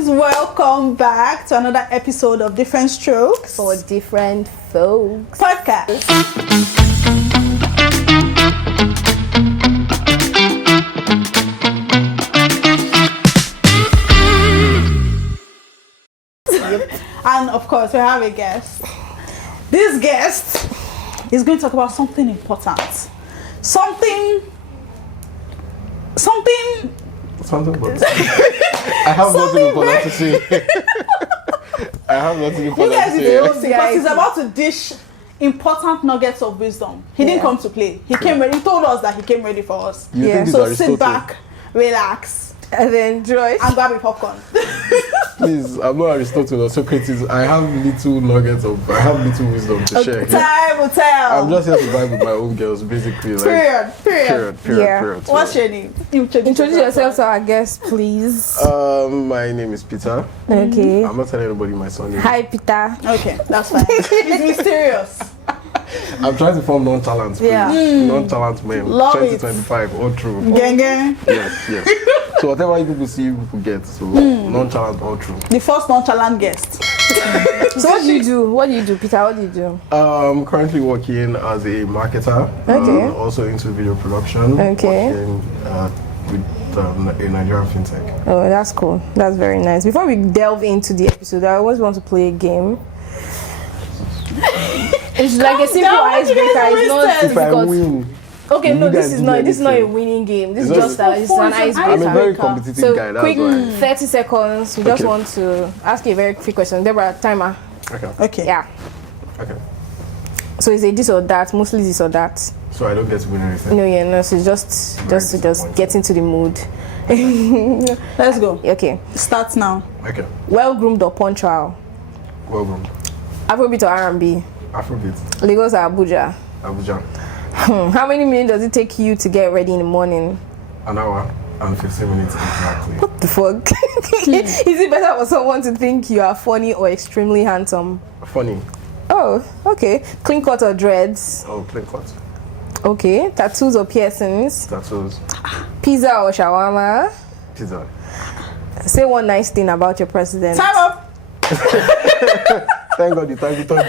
guys, welcome back to another episode of Different Strokes for Different Folks podcast. And of course, we have a guest. This guest is going to talk about something important. Something but I have nothing important to say. I have nothing important to say. Because he's about to dish important nuggets of wisdom. He didn't come to play. He came ready. He told us that he came ready for us. So sit back, relax, and enjoy and grab a popcorn. Please, I'm not Aristotle or Socrates. I have little wisdom to share. Time will tell. I'm just here to vibe with my own girls, basically. Period. What's your name? Introduce yourself to our guest, please. My name is Peter. Okay. I'm not telling anybody my surname. Hi, Peter. Okay, that's fine. It's mysterious. I'm trying to form nonchalant, please. Yeah. Nonchalant men. Love 2025, all true. Gang. Yes. So whatever you people see, you people get. So nonchalant, all true. The first nonchalant guest. So what do you do? What do you do, Peter? What do you do? I'm currently working as a marketer. Okay. Also into video production. Okay. Working, with a Nigerian fintech. Oh, that's cool. That's very nice. Before we delve into the episode, I always want to play a game. It's like a simple icebreaker. It's not if I win. Okay, no, this is not a winning game. This is just an icebreaker. I'm a very competitive guy. That's quick, why. 30 seconds. We just want to ask you a very quick question. Deborah, timer. Okay. Yeah. Okay. So is it this or that? Mostly this or that? So I don't get to win anything. No. So just get into the mood. Let's go. Okay. Start now. Okay. Well groomed or punctual? Well groomed. Afrobeat or R&B? Afrobeat. Lagos or Abuja? Abuja. How many minutes does it take you to get ready in the morning? An hour and 15 minutes exactly. What the fuck? Is it better for someone to think you are funny or extremely handsome? Funny. Oh, okay. Clean cut or dreads? Oh, clean cut. Okay. Tattoos or piercings? Tattoos. Pizza or shawarma? Pizza. Say one nice thing about your president. Time up. Thank God the time to talk.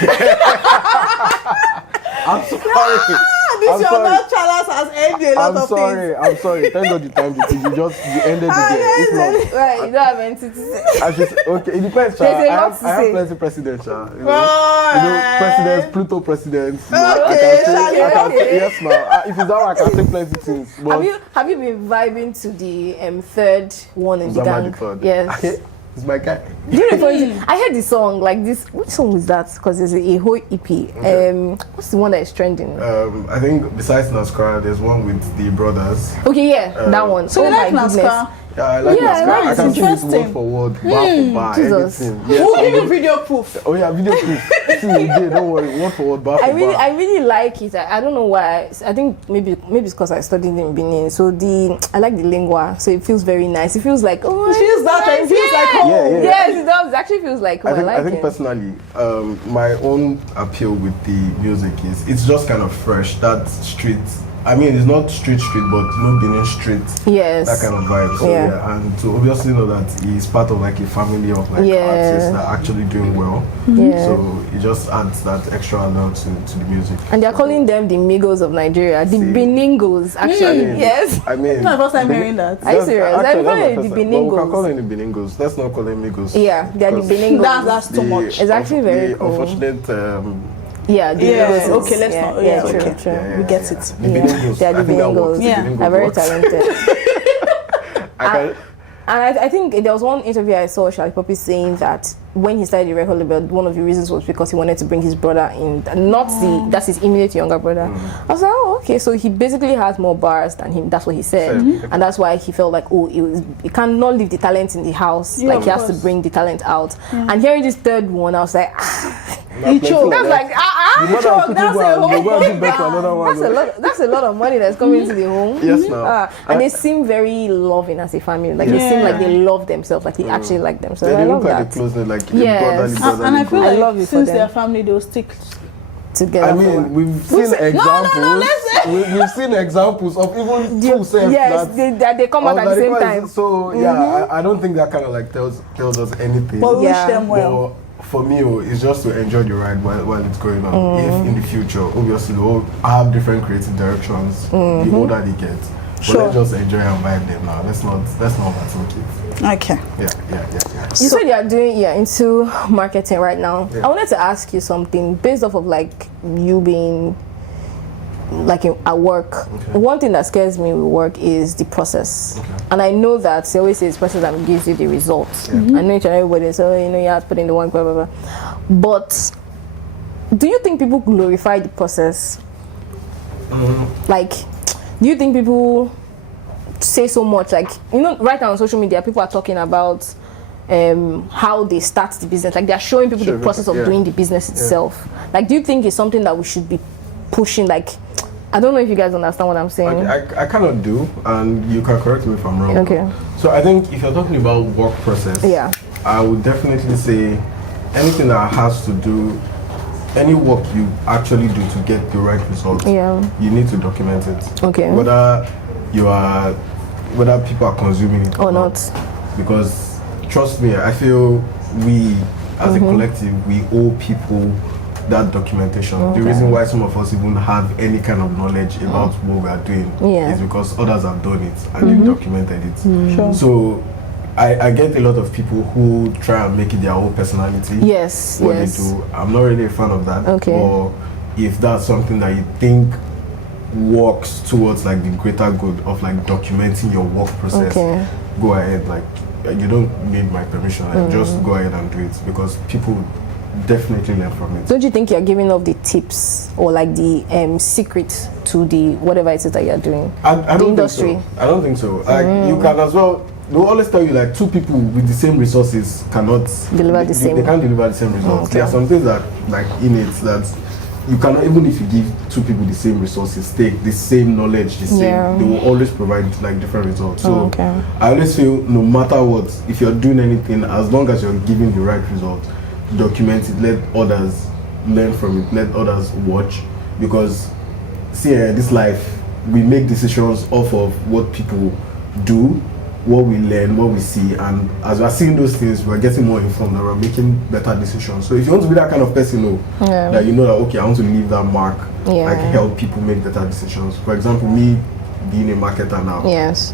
I'm sorry. This your nonchalant has ended a lot of things. I'm sorry. Thank God the time to you ended it there. If not, Right, you don't have anything to say. Okay, it depends. I have plenty presidents. Right. Presidents, Pluto presidents. Okay. I can say yes now. If it's that one, I can say plenty things. But Have you been vibing to the third one in the gang? Yes. It's my guy. I heard the song like this. Which song is that? Because it's a whole EP. Okay. What's the one that is trending? I think besides NASCAR, there's one with the brothers. Okay, yeah, that one. So you like NASCAR? Yeah, I like NASCAR. I can sing it interesting. word for word, bar for bar, Jesus. everything. We'll give Yes, you video proof. oh yeah, video proof. See, don't worry, word for word, bar for bar. I really like it. I don't know why. I think maybe it's because I studied in Benin. So I like the lingua. So it feels very nice. It feels like It feels that way. It feels like home. Yeah. Yes, it does. It actually feels like home. I think personally, my own appeal with the music is it's just kind of fresh. That street. I mean, it's not street, but Benin street. Yes. That kind of vibe. So yeah, and to obviously know that he's part of like a family of like artists that are actually doing well. Yeah. So it just adds that extra allure to the music. And they're calling them the Migos of Nigeria. The Beningos, actually. Yes. I mean, It's not the first time hearing that. Are you serious? Actually, Everybody that's the my first time. But we can call Beningos. them the Beningos. Let's not call them Migos. Yeah, they're the Because Beningos. That's too much. It's actually very the cool. unfortunate. Yeah, the Yeah, Migos. okay, let's not. Yeah, okay. true. We get it. The Beningos. They're the I think that works. Beningos. Yeah. The Beningos They're very works. talented. And I think there was one interview I saw Charlie Poppy saying that when he started the record label, one of the reasons was because he wanted to bring his brother in, that's his immediate younger brother. I was like, oh, okay, so he basically has more bars than him. That's what he said, and that's why he felt like, oh, he cannot leave the talent in the house. Like he has to bring the talent out. And hearing this third one, I was like, He choked. that's like That's a whole that's a lot of money that's coming into the home. Yes, now. And they seem very loving as a family. Like they seem like they love themselves. Like they actually like themselves. They I look love like that. a close-knit, like Yes. brotherly And I feel I like love it for since them. their family, they'll stick together. I mean, we've seen examples. We've seen examples of even two sets that they come out at the same time. So yeah, I don't think that kind of like tells us anything. But we wish them well. But for me, it's just to enjoy the ride while it's going on. If in the future, obviously, we'll have different creative directions the older they get. But let's just enjoy and vibe them now. Let's not overthink it. Okay. Yeah. You said you are into marketing right now. Yeah. I wanted to ask you something based off of like you being like at work. Okay. One thing that scares me with work is the process. Okay. And I know that they always say it's process that gives you the results. Yeah. I know each and everybody say, you have to put in the work, blah blah blah. But do you think people glorify the process? Like, do you think people say so much? Like, right now on social media, people are talking about how they start the business. Like, they're showing people the process of doing the business itself. Like, do you think it's something that we should be pushing? Like, I don't know if you guys understand what I'm saying. I cannot do, and you can correct me if I'm wrong. Okay. So I think if you're talking about work process, I would definitely say anything that has to do, any work you actually do to get the right results, you need to document it. Okay. Whether people are consuming it or not. Because trust me, I feel we as a collective, we owe people that documentation. Okay. The reason why some of us even have any kind of knowledge about what we are doing is because others have done it and they've documented it. Sure. So I get a lot of people who try and make it their own personality. What they do. I'm not really a fan of that. Okay. Or if that's something that you think works towards like the greater good of like documenting your work process, go ahead. Like, you don't need my permission. Like, just go ahead and do it, because people definitely learn from it. Don't you think you're giving up the tips or like the secrets to the whatever it is that you're doing? I don't industry. Think so. I don't think so. Like, you can as well. They always tell you like two people with the same resources cannot deliver the same. They can't deliver the same results. Okay. There are some things that like in it that you cannot, even if you give two people the same resources, take the same knowledge, the same, they will always provide like different results. So I always feel no matter what, if you're doing anything, as long as you're giving the right result, document it, let others learn from it, let others watch, because see, this life, we make decisions off of what people do, what we learn, what we see, and as we're seeing those things, we're getting more informed and we're making better decisions. So if you want to be that kind of person, that you know that, okay, I want to leave that mark, like help people make better decisions. For example, me being a marketer now,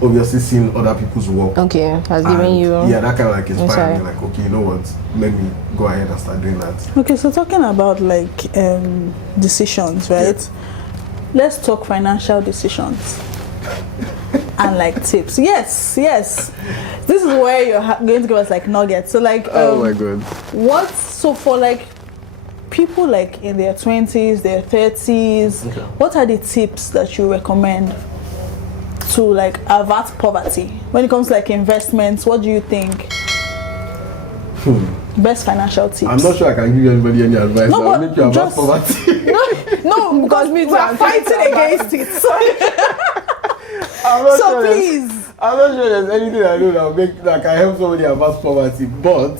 obviously seeing other people's work, has given you, that kind of like inspired me, like, okay, you know what, let me go ahead and start doing that. Okay, so talking about like decisions, right? Let's talk financial decisions. And like tips. Yes. This is where you're going to give us like nuggets. So like, oh my god. So for like people like in their 20s, their 30s, what are the tips that you recommend to like avert poverty when it comes to like investments? What do you think? Best financial tips. I'm not sure I can give anybody any advice. No, but make you avert poverty. no, because we are fighting against it. So please. I'm not sure there's anything I do that can help somebody avert poverty, but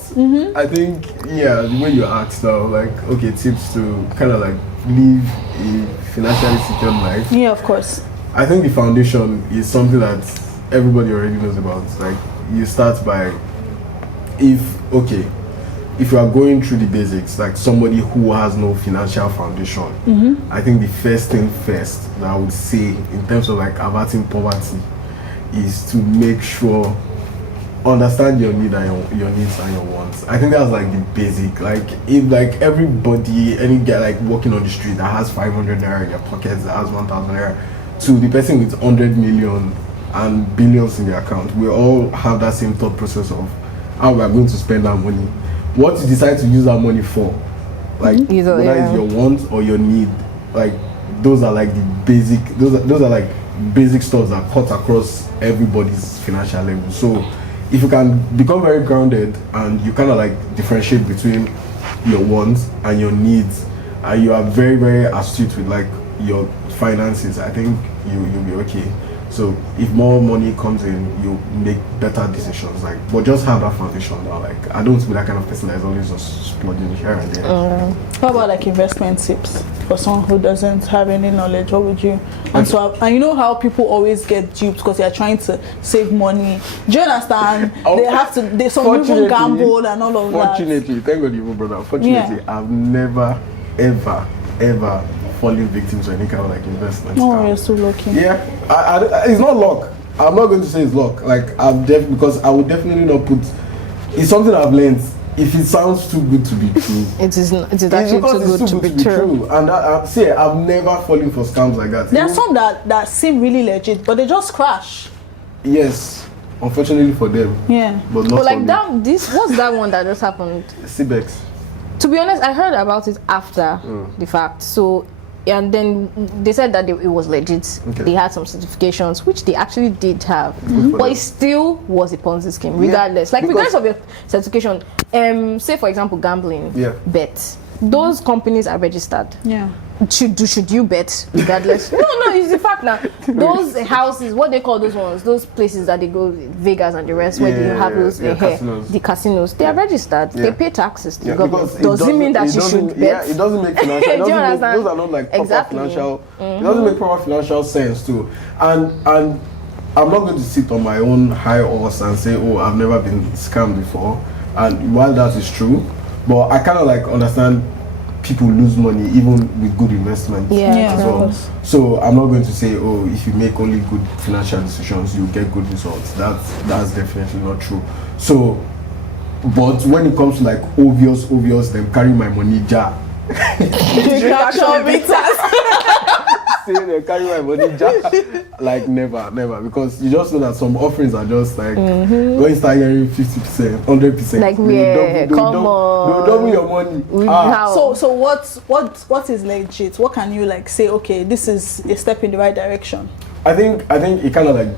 I think the way you asked now, like, okay, tips to kind of like live a financially secure life. Yeah, of course. I think the foundation is something that everybody already knows about. Like, you start by, if you are going through the basics, like somebody who has no financial foundation, I think the first thing that I would say in terms of like averting poverty is to make sure, understand your needs and your wants. I think that's like the basic. Like, if like everybody, any guy like walking on the street that has 500 naira in their pockets, that has 1,000 naira, to the person with 100 million and billions in their account, we all have that same thought process of how we are going to spend our money. What you decide to use that money for, like whether it's your want or your need, like those are like the basic. Those are like basic stuff that cut across everybody's financial level. So if you can become very grounded and you kind of like differentiate between your wants and your needs, and you are very, very astute with like your finances, I think you'll be okay. So if more money comes in, you make better decisions. Like, but just have that foundation now. Like, I don't be that kind of person that is always just splurging here and there. How about like investment tips for someone who doesn't have any knowledge? What would you? And so, and you know how people always get duped because they are trying to save money. Do you understand? They have to. Some people gamble and all of that. Fortunately, thank God you brother. Fortunately, I've never, ever falling victim to any kind of like investment. Oh, you're so lucky. Yeah, it's not luck. I'm not going to say it's luck. Like because I would definitely not put. It's something I've learned. If it sounds too good to be true, it is actually too good to be true. And see, I've never fallen for scams like that. There are some that seem really legit, but they just crash. Yes, unfortunately for them. Yeah. But not But like for me. that, what's that one that just happened? CBEX. To be honest, I heard about it after the fact. So, and then they said that it was legit. Okay. They had some certifications, which they actually did have. for But them. it still was a Ponzi scheme, regardless. Like, regardless of your certification, say for example, gambling, bet. Those companies are registered. Yeah. Should you bet regardless? no, it's the fact that those houses, what they call those ones, those places that they go, Vegas and the rest, where you have those casinos. the casinos, they are registered. They pay taxes to the government. Because Does it mean that you should bet? Yeah, it doesn't make financial. Do you understand? Those are not like proper Exactly. financial. It doesn't make proper financial sense too. And I'm not going to sit on my own high horse and say, oh, I've never been scammed before. And while that is true, but I kind of like understand people lose money even with good investments as of well. course. So I'm not going to say, oh, if you make only good financial decisions, you get good results. That's definitely not true. So, but when it comes to like obvious, them carry my money jar. Say they carry my money jar. Like never, because you just know that some offerings are just like when you start hearing 50%, 100%. Like they'll double your money. How? So what is legit? What can you like say? Okay, this is a step in the right direction. I think it kind of like,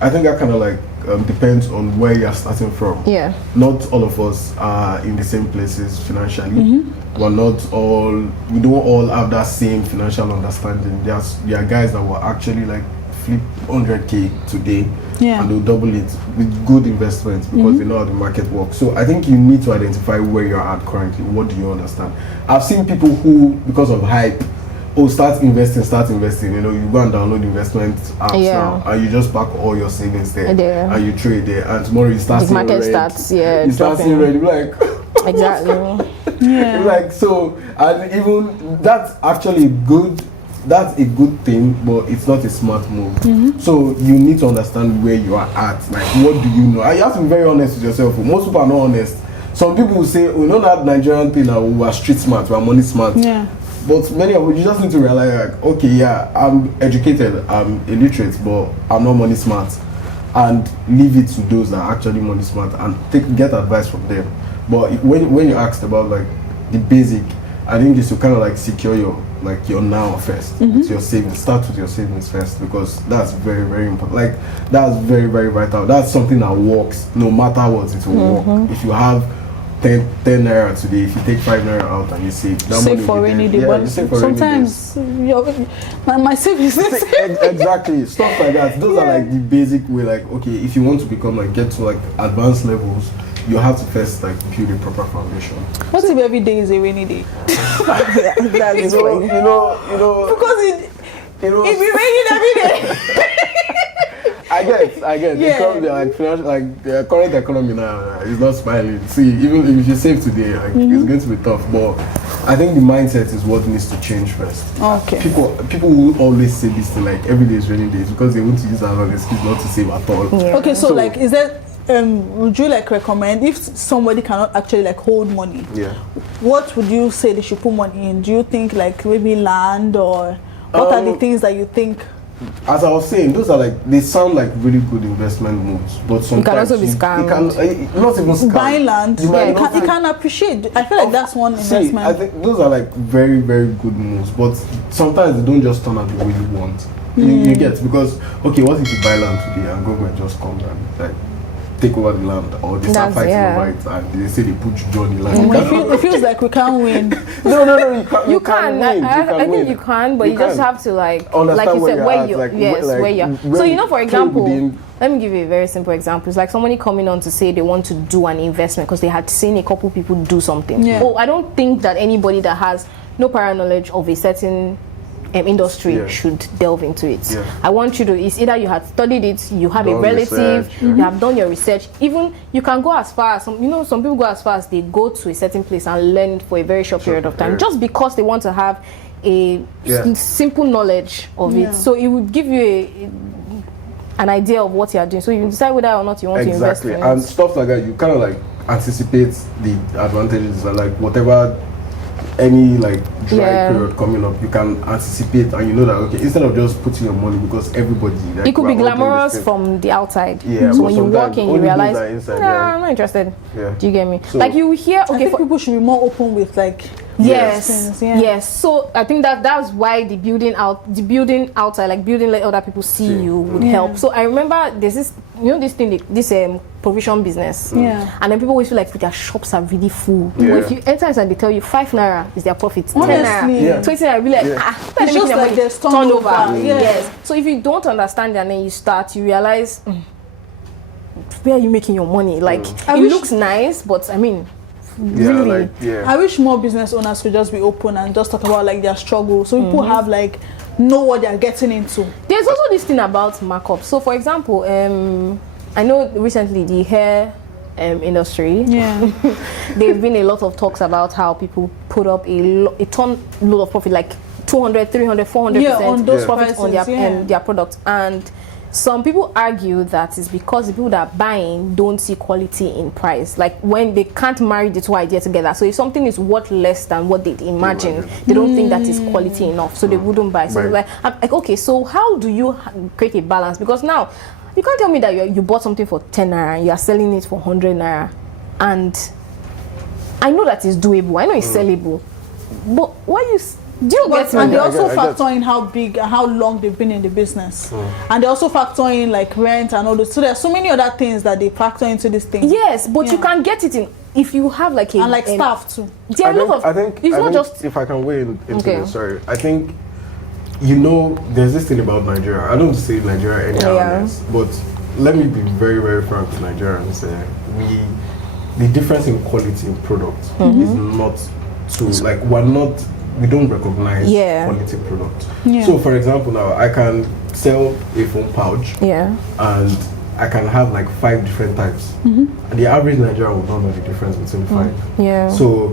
I think that kind of like depends on where you're starting from. Yeah. Not all of us are in the same places financially. We don't all have that same financial understanding. There are guys that will actually like flip 100K today and they'll double it with good investments because they know how the market works. So I think you need to identify where you're at currently. What do you understand? I've seen people who, because of hype, start investing. You know, you go and download investment apps now, and you just park all your savings there, and you trade there. And tomorrow you start the seeing market red. starts, You start seeing red. You're like, exactly. Yeah. like so, and even that's actually good. That's a good thing, but it's not a smart move. So you need to understand where you are at. Like, what do you know? And you have to be very honest with yourself. Most people are not honest. Some people will say, we know that Nigerian thing now, we are street smart, we are money smart. Yeah. But many of you just need to realize, like, okay, yeah, I'm educated, I'm illiterate, but I'm not money smart. And leave it to those that are actually money smart and get advice from them. But when you asked about like the basic, I think is to kind of like secure your now first. It's your savings. Start with your savings first because that's very, very important. Like that's very, very vital. That's something that works no matter what. It will work. If you have 10 naira today, if you take 5 naira out and you save, that Save money for will be rainy there. day, Yeah, but you save for rainy days. sometimes my savings. Exactly, stuff like that. Those are like the basic way. Like, okay, if you want to become like get to like advanced levels, you have to first like build a proper foundation. What if every day is a rainy day? That's You know, Because it be raining every day. I get. Yeah. The current economy now is not smiling. See, even if you save today, like it's going to be tough. But I think the mindset is what needs to change first. Okay. People will always say this thing like every day is raining days because they want to use that as an excuse not to save at all. Okay, so like, is there? Would you like recommend if somebody cannot actually like hold money? Yeah. What would you say they should put money in? Do you think like maybe land or what are the things that you think? As I was saying, those are like, they sound like really good investment moves, but sometimes also be scammed. It can not even scam. Buying land, You might it not can appreciate. I feel like that's one See, investment. I think those are like very, very good moves, but sometimes they don't just turn out the way you want. You get, because okay, what if you buy land today and government just comes and like take over the land, or they start fighting over it, and they say they put juju on the land. It feels like we can't win. No, You can. I think you can, but you just have to like you said, where you're. So you know, for example, let me give you a very simple example. It's like somebody coming on to say they want to do an investment because they had seen a couple people do something. Yeah. Oh, I don't think that anybody that has no prior knowledge of a certain industry should delve into it. I want you to, it's either you had studied it, you have a relative, you have done your research. Even you can go as far as some people go as far as they go to a certain place and learn it for a very short period of time, just because they want to have a simple knowledge of it. So it would give you an idea of what you are doing, so you decide whether or not you want to invest in it. And stuff like that, you kind of like anticipate the advantages, like whatever any like dry period coming up, you can anticipate, and you know that okay, instead of just putting your money, because everybody like, it could be glamorous from the outside, so when you walk in you realize I'm not interested. Do you get me? So, like you hear, I think people should be more open with like yes. So I think that's why the building outside, like building let other people see you would help. So I remember there's this, this thing, this provision business, and then people always feel like their shops are really full. If you enter inside, they tell you 5 naira is their profit, 10 naira, 20 naira, really it's just like there's turnover. Yes. So if you don't understand it and then you realize where are you making your money? Like it looks nice, but I mean, really, I wish more business owners could just be open and just talk about like their struggle, so people have like know what they're getting into. There's also this thing about markup. So for example, I know recently the hair industry, there've been a lot of talks about how people put up a ton load of profit, like 200, 300, 400% on those profits on their products. And some people argue that it's because the people that are buying don't see quality in price. Like when they can't marry the two ideas together. So if something is worth less than what they imagine, they don't think that is quality enough, so they wouldn't buy. So I'm like, okay, so how do you create a balance? Because now you can't tell me that you bought something for 10 naira and you are selling it for 100 naira, and I know that it's doable, I know it's sellable, but why you get me? And they also factor in how big and how long they've been in the business, and they also factor in like rent and all this. So there's so many other things that they factor into this thing. Yes, but you can get it in if you have like a and like staff too. I think if I can weigh into this, sorry, I think there's this thing about Nigeria. I don't say Nigeria anyhow, but let me be very, very frank to Nigerians. The difference in quality in product is not too like we don't recognize quality product. So for example, now I can sell a phone pouch, and I can have like 5 different types. And the average Nigerian would not know the difference between 5. So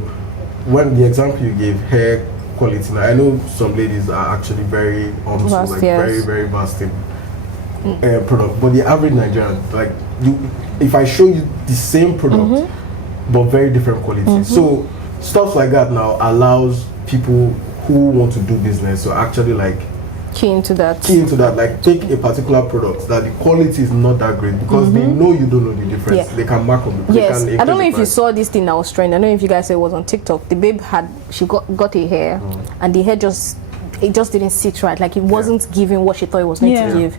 when the example you gave, hair quality, now I know some ladies are actually very very, very vast in product, but the average Nigerian, like if I show you the same product but very different quality, so stuff like that now allows people who want to do business to actually like key into that, like take a particular product that the quality is not that great, because they know you don't know the difference. They can mark on the I don't know if you saw this thing that was trending. I don't know if you guys saw it was on TikTok. The babe she got a hair, and the hair just didn't sit right, like it wasn't giving what she thought it was going to give.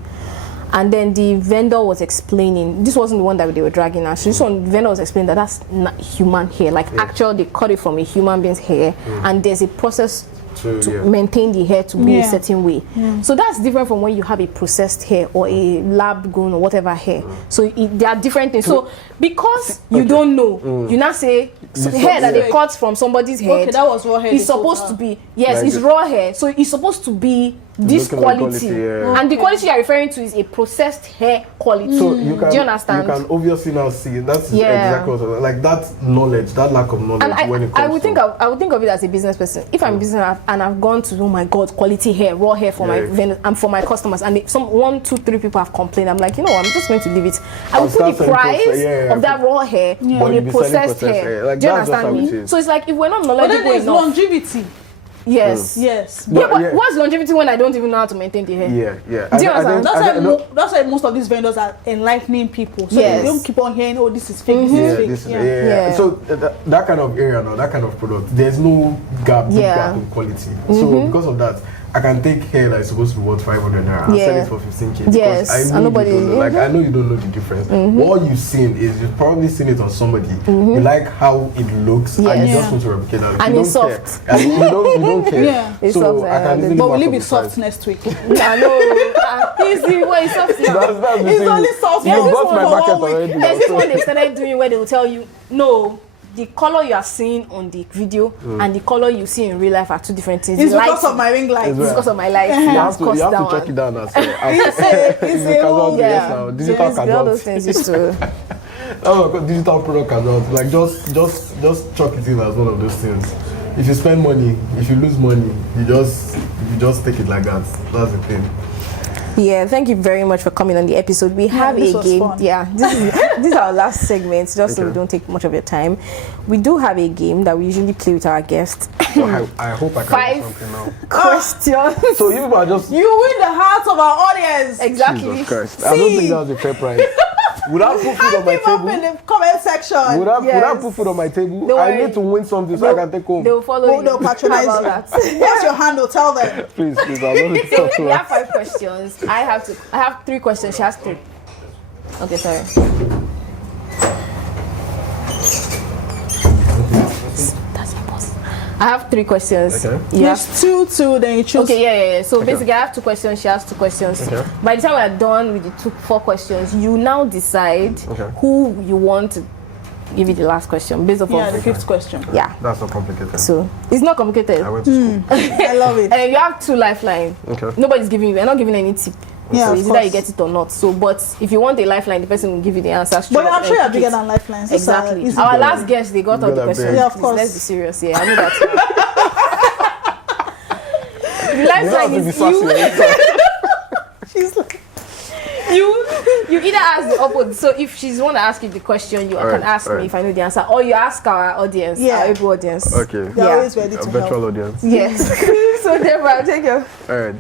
And then the vendor was explaining, this wasn't the one that they were dragging out. So this one, the vendor was explaining that that's not human hair, like actually they cut it from a human being's hair, and there's a process to maintain the hair to be a certain way. So that's different from when you have a processed hair or a lab grown or whatever hair. So there are different things. So because you don't know, you now say hair that they cut from somebody's head, that was raw hair, it's supposed to be it's raw hair, so it's supposed to be this quality, and the quality you're referring to is a processed hair quality. So you can, do you understand? You can obviously now see that's exactly what, like that knowledge, that lack of knowledge. And when it comes I would think of it as a business person. If I'm a business and I've gone to, oh my God, quality hair, raw hair for my vendors and for my customers, and 1, 2, 3 people have complained, I'm like, I'm just going to leave it. I will put the price of that raw hair on a processed hair. Like, do you understand me? So it's like if we're not knowledgeable enough. enough. Longevity. Yes. But what's longevity when I don't even know how to maintain the hair? Do you understand? That's why most of these vendors are enlightening people. So they don't keep on hearing, oh, this is fake, this is fake. So that kind of area now, that kind of product, there's no gap in quality. So because of that, I can take hair that is supposed to be worth 500 naira and sell it for 15k. Yes, Because I and know nobody- you don't know. Like I know you don't know the difference. What you've seen is you've probably seen it on somebody. You like how it looks, and you Yes. just want to replicate that. And you it's don't soft. care. And you don't care. Yeah. It's so soft, I can easily But will mark it up be the soft price. next week? I know. He's the way he's soft. That's the It's thing. only soft You for got my one market week. already. now, There's this so- one they started doing where they will tell you, no, the color you are seeing on the video and the color you see in real life are two different things. It's The because lighting- of my ring light. It's It's because of my light. You have to Cost down. check it down as well. It's It's a a casual whole- yes Yeah. now. Digital So all those casual. things used to. Oh, digital product casual. Like just chalk it in as one of those things. If you spend money, if you lose money, you just take it like that. That's the thing. Yeah, thank you very much for coming on the episode. We have this a was game. fun. Yeah, this is our last segment, just so we Okay. don't take much of your time. We do have a game that we usually play with our guests. So I hope I can Five. do something now. Questions. So you people are just You win the heart of our audience. Exactly. Jesus Christ. I don't think that's a fair price. Would I put food on my Give up in table? the comment section. Would I Yes. put food on my table? Don't I worry. need to win something so I can take home. They will follow Oh, you. they'll patronize How you. about that? What's your handle? Tell them. Please, I don't need to talk to We her. have 5 questions. I have 3 questions. She has 3. Okay, sorry. That's your boss. I have 3 questions. Okay. You have Yes, two, then you choose. Okay, yeah. So basically, I have 2 questions. She has 2 questions. Okay. By the time we're done with the 4 questions, you now decide Okay. who you want to give you the last question based off Yeah, of the 5th question. yeah. That's not complicated. So it's not complicated. I went to school. I love it. And you have 2 lifelines. Okay. Nobody's giving you. We're not giving any tip. Yeah, so of it's either you course. get it or not. So, but if you want a lifeline, the person will give you the answer. straight But I'm up sure and you're pick bigger it. than lifelines. These are Exactly. easy. Our last guest, they got all the gotta questions. beg. Yeah, of Please, course. let's be serious here. I know that. The You have lifeline to be is sassy. you. She's like, You either ask the opposite. So if she's want to ask you the question, you Alright, can ask me alright. if I know the answer, or you ask our audience, Yeah. our able audience. Okay. you're Yeah. always ready A to virtual help. audience. Yes. So therefore, I'll take your. Alright.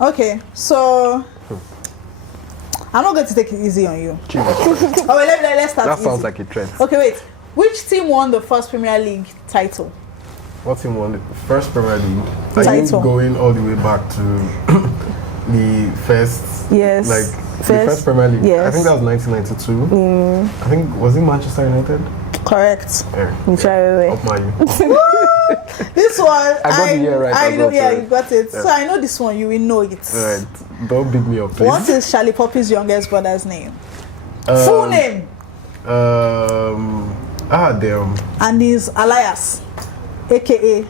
Okay, so I'm not going to take it easy on you. Jesus Christ. Oh, wait, let's start That easy. sounds like a threat. Okay, wait. Which team won the first Premier League title? What team won the first Premier League? Are you Title. going all the way back to the first, Yes. like the first Premier League? yes. I think that was 1992. I think, was it Manchester United? Correct. Yeah. Try away. Up my you. This one, I got the year right I as know, well, yeah, sorry. you got it. So I know this one. You will know it. Alright. Don't beat me up, please. What is Charlie Poppy's youngest brother's name? Um, Full name Damn. and his alias, aka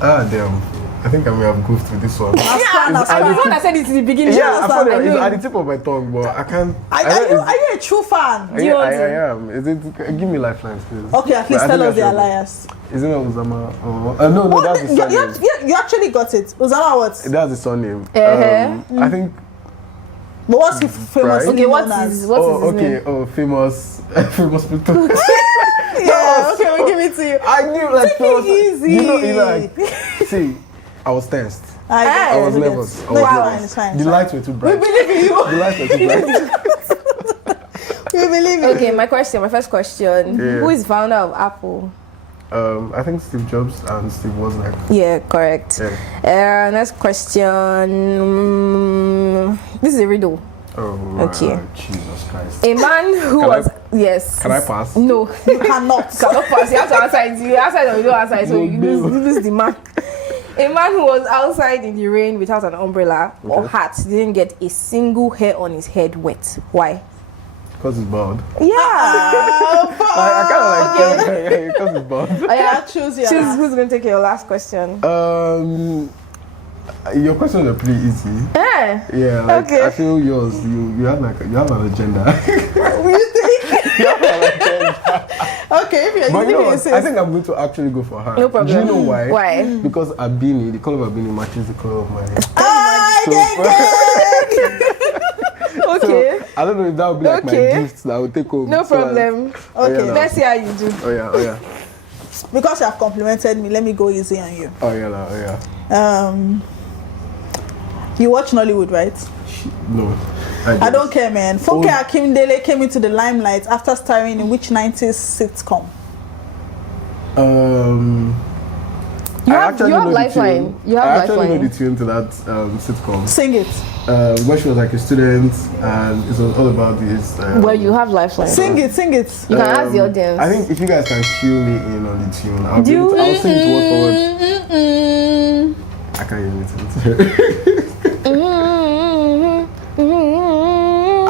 Damn. I think I may have goofed with this one. Aspan. I was the one that said it in the beginning. Yeah, I thought I it's knew. at the tip of my tongue, but I can't. Are you a true fan? Do you want I to? am. Is it? Give me lifelines, please. Okay, at least I tell think us the I should. alias. Isn't it Uzama? No, Oh, that's the surname. you actually got it. Uzama what? That's the surname. Uh-huh. I think. But what's he famous? Right. Okay, what known is as? his Okay. name? Oh, famous, famous people. Yeah, okay, we'll give it to you. I knew like Take it famous. easy. You know, like, see, I was tensed. I I was get it. nervous. I No, was it's nervous. fine, it's fine. The lights were too We bright. believe in you. The lights were too bright. We believe in you. Okay, my first question. Yeah. Who is founder of Apple? I think Steve Jobs and Steve Wozniak. Yeah, correct. Yeah. Next question. This is a riddle. Oh, Okay. Jesus Christ. A man who Can I- was yes. Can I pass? No, You cannot. cannot pass. You have to answer it. You answer it or you don't answer it, so you lose the mark. A man who was outside in the rain without an umbrella or Okay. hat didn't get a single hair on his head wet. Why? Because he's bald. Yeah. I kind of like because he's bald. Oh, yeah. Choose your. Choose who's going to take your last question. Your questions are pretty easy. Eh. Yeah, like, Okay. I feel yours. You have an agenda. You think? You have an agenda. Okay, if you're But you know if what? insist. I think I'm going to actually go for her. No problem. Do you know why? Why? Because Abini, the color of Abini matches the color of my hair. Ah, So- Okay. So, I don't know if that would be like Okay. my gift that I would take home. No So, problem. Okay, yeah, Let's see how you do. Oh yeah. Because you have complimented me, let me go easy on you. Oh yeah. You watch Nollywood, right? No. I don't care, man. Funke Oh. Akindele came into the limelight after starring in which 90s sitcom? You I have- actually you have know the Lifeline. tune. You have I actually Lifeline. know the tune to that sitcom. Sing it. When she was like a student, and it was all about this. Well, you have Lifeline. Sing it. Sing it. You can ask the audience. I think if you guys can cue me in on the tune, I'll Do I'll sing it word for word. Mm-mm. I can't hear anything.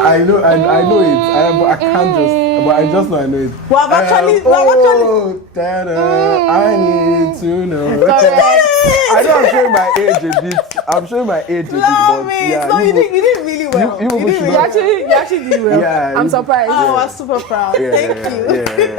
I know it. But I can't just. But I just know I know it. Well, I've actually. I need to know. Correct. I know I'm showing my age a bit. I'm showing my age a bit, Love but it. yeah, No, you did really well. you You did should really not- well. You actually did well. Yeah, I'm you- surprised. Oh, I'm super proud. Thank you.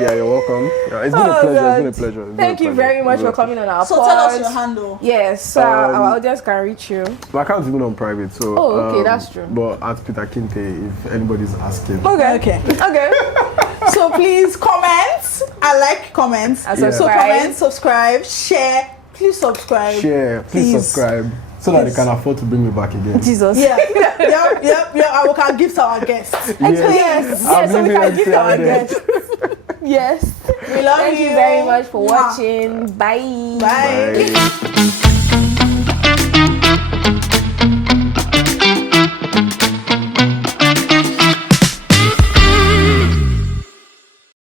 Yeah, you're welcome. Yeah, it's been a Oh, pleasure. God. It's been a pleasure. It's been Thank a you pleasure. very much It's been for a coming on our So tell us pod. your handle. Yes, so our audience can reach you. pleasure. My account's even on private, so. Oh, okay, that's true. But at Peter Kinte, if anybody's asking. Okay. Okay. Okay. So please comment. I like comments. And Yeah. So subscribe. comment, subscribe, share. Please subscribe. Share, please subscribe, so that they can afford to bring me back again. Jesus. Yeah. Yep. I will can give to our guests. Yes. I'm Yes, so we leaving can give everything our out there. guests. Yes. We love Thank you very much for watching. Bye. Bye. Bye.